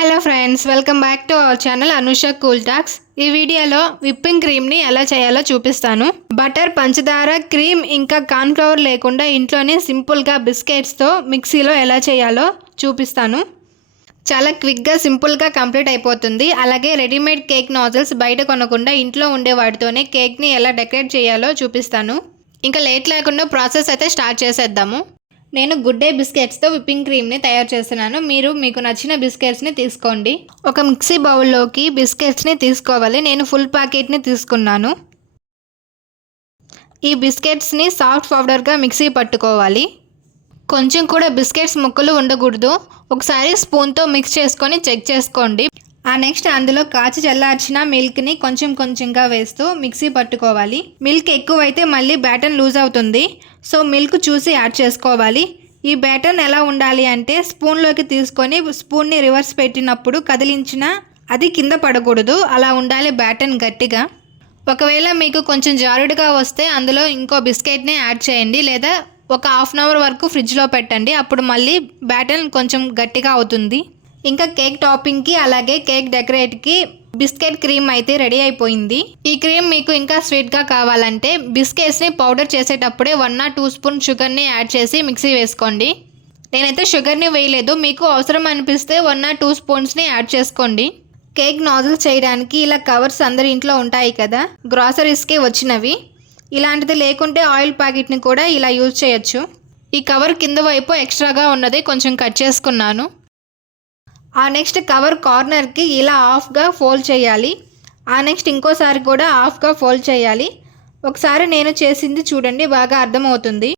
Hello friends, welcome back to our channel Anusha cool talks. ఈ వీడియోలో whipping క్రీమ్ని ఎలా చేయాలో చూపిస్తాను. బటర్, పంచదార, క్రీమ్ ఇంకా కార్న్ఫ్లవర్ లేకుండా ఇంట్లోనే సింపుల్గా బిస్కెట్స్తో మిక్సీలో ఎలా చేయాలో చూపిస్తాను. చాలా క్విక్గా సింపుల్గా కంప్లీట్ అయిపోతుంది. అలాగే రెడీమేడ్ కేక్ నాజిల్స్ బయట కొనకుండా ఇంట్లో ఉండే వాటితోనే కేక్ని ఎలా డెకరేట్ చేయాలో చూపిస్తాను. ఇంకా లేట్ లేకుండా ప్రాసెస్ అయితే స్టార్ట్ చేసేద్దాము. నేను గుడ్ డే బిస్కెట్స్తో విప్పింగ్ క్రీమ్ని తయారు చేస్తున్నాను. మీకు నచ్చిన బిస్కెట్స్ని తీసుకోండి. ఒక మిక్సీ బౌల్లోకి బిస్కెట్స్ని తీసుకోవాలి. నేను ఫుల్ ప్యాకెట్ని తీసుకున్నాను. ఈ బిస్కెట్స్ని సాఫ్ట్ పౌడర్గా మిక్సీ పట్టుకోవాలి. కొంచెం కూడా బిస్కెట్స్ ముక్కలు ఉండకూడదు. ఒకసారి స్పూన్తో మిక్స్ చేసుకొని చెక్ చేసుకోండి. నెక్స్ట్ అందులో కాచి చల్లార్చిన మిల్క్ని కొంచెం కొంచెంగా వేస్తూ మిక్సీ పట్టుకోవాలి. మిల్క్ ఎక్కువైతే మళ్ళీ బ్యాటర్ లూజ్ అవుతుంది. సో మిల్క్ చూసి యాడ్ చేసుకోవాలి. ఈ బ్యాటర్ ఎలా ఉండాలి అంటే స్పూన్లోకి తీసుకొని స్పూన్ని రివర్స్ పెట్టినప్పుడు కదిలించినా అది కింద పడకూడదు. అలా ఉండాలి బ్యాటర్ గట్టిగా. ఒకవేళ మీకు కొంచెం జారుడుగా వస్తే అందులో ఇంకో బిస్కెట్ని యాడ్ చేయండి, లేదా ఒక హాఫ్ అన్ అవర్ వరకు ఫ్రిడ్జ్లో పెట్టండి. అప్పుడు మళ్ళీ బ్యాటర్ కొంచెం గట్టిగా అవుతుంది. ఇంకా కేక్ టాపింగ్కి అలాగే కేక్ డెకరేట్కి బిస్కెట్ క్రీమ్ అయితే రెడీ అయిపోయింది. ఈ క్రీమ్ మీకు ఇంకా స్వీట్గా కావాలంటే బిస్కెట్స్ని పౌడర్ చేసేటప్పుడే 1 or 2 స్పూన్ షుగర్ని యాడ్ చేసి మిక్సీ వేసుకోండి. నేనైతే షుగర్ని వేయలేదు. మీకు అవసరం అనిపిస్తే 1 or 2 స్పూన్స్ని యాడ్ చేసుకోండి. కేక్ నాజిల్ చేయడానికి ఇలా కవర్స్ అందరి ఇంట్లో ఉంటాయి కదా, గ్రాసరీస్కి వచ్చినవి. ఇలాంటిది లేకుంటే ఆయిల్ ప్యాకెట్ని కూడా ఇలా యూజ్ చేయొచ్చు. ఈ కవర్ కింద వైపు ఎక్స్ట్రాగా ఉన్నది కొంచెం కట్ చేసుకున్నాను. నెక్స్ట్ కవర్ కార్నర్కి ఇలా హాఫ్గా ఫోల్డ్ చేయాలి. నెక్స్ట్ ఇంకోసారి కూడా హాఫ్గా ఫోల్డ్ చేయాలి. ఒకసారి నేను చేసింది చూడండి, బాగా అర్థమవుతుంది.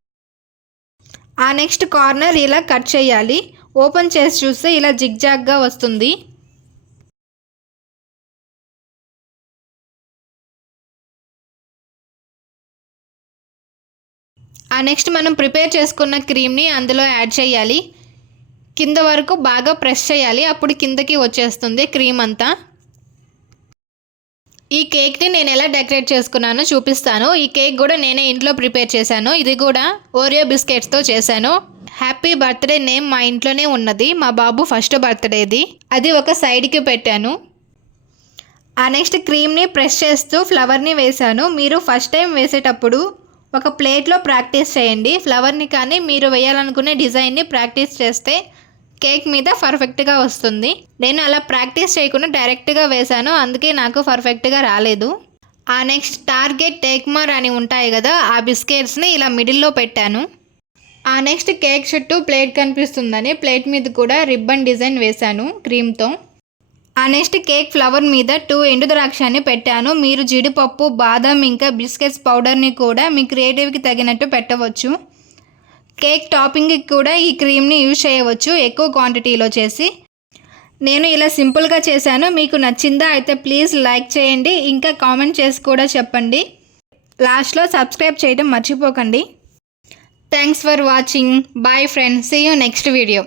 నెక్స్ట్ కార్నర్ ఇలా కట్ చేయాలి. ఓపెన్ చేసి చూస్తే ఇలా జిగ్జాగ్గా వస్తుంది. నెక్స్ట్ మనం ప్రిపేర్ చేసుకున్న క్రీమ్ని అందులో యాడ్ చేయాలి. కింద వరకు బాగా ప్రెస్ చేయాలి. అప్పుడు కిందకి వచ్చేస్తుంది క్రీమ్ అంతా. ఈ కేక్ని నేను ఎలా డెకరేట్ చేసుకున్నానో చూపిస్తాను. ఈ కేక్ కూడా నేనే ఇంట్లో ప్రిపేర్ చేశాను. ఇది కూడా ఓరియో బిస్కెట్స్తో చేశాను. హ్యాపీ బర్త్డే నేమ్ మా ఇంట్లోనే ఉన్నది. మా బాబు ఫస్ట్ బర్త్డేది. అది ఒక సైడ్కి పెట్టాను. నెక్స్ట్ క్రీమ్ని ప్రెస్ చేస్తూ ఫ్లవర్ని వేశాను. మీరు ఫస్ట్ టైం వేసేటప్పుడు ఒక ప్లేట్లో ప్రాక్టీస్ చేయండి. ఫ్లవర్ని కానీ మీరు వేయాలనుకునే డిజైన్ని ప్రాక్టీస్ చేస్తే కేక్ మీద పర్ఫెక్ట్గా వస్తుంది. నేను అలా ప్రాక్టీస్ చేయకుండా డైరెక్ట్గా వేశాను, అందుకే నాకు పర్ఫెక్ట్గా రాలేదు. నెక్స్ట్ టార్గెట్, టేక్మార్ అని ఉంటాయి కదా, ఆ బిస్కెట్స్ని ఇలా మిడిల్లో పెట్టాను. నెక్స్ట్ కేక్ చుట్టూ ప్లేట్ కనిపిస్తుందని ప్లేట్ మీద కూడా రిబ్బన్ డిజైన్ వేశాను క్రీమ్తో. నెక్స్ట్ కేక్ ఫ్లవర్ మీద 2 ఎండు ద్రాక్షని పెట్టాను. మీరు జీడిపప్పు, బాదం ఇంకా బిస్కెట్స్ పౌడర్ని కూడా మీ క్రియేటివ్కి తగినట్టు పెట్టవచ్చు. కేక్ టాపింగ్కి కూడా ఈ క్రీమ్ని యూజ్ చేయవచ్చు ఎక్కువ క్వాంటిటీలో చేసి. నేను ఇలా సింపుల్గా చేశాను. మీకు నచ్చిందా అయితే ప్లీజ్ లైక్ చేయండి. ఇంకా కామెంట్ చేసి కూడా చెప్పండి. లాస్ట్లో సబ్స్క్రైబ్ చేయడం మర్చిపోకండి. Thanks for watching. Bye friends, see you next video.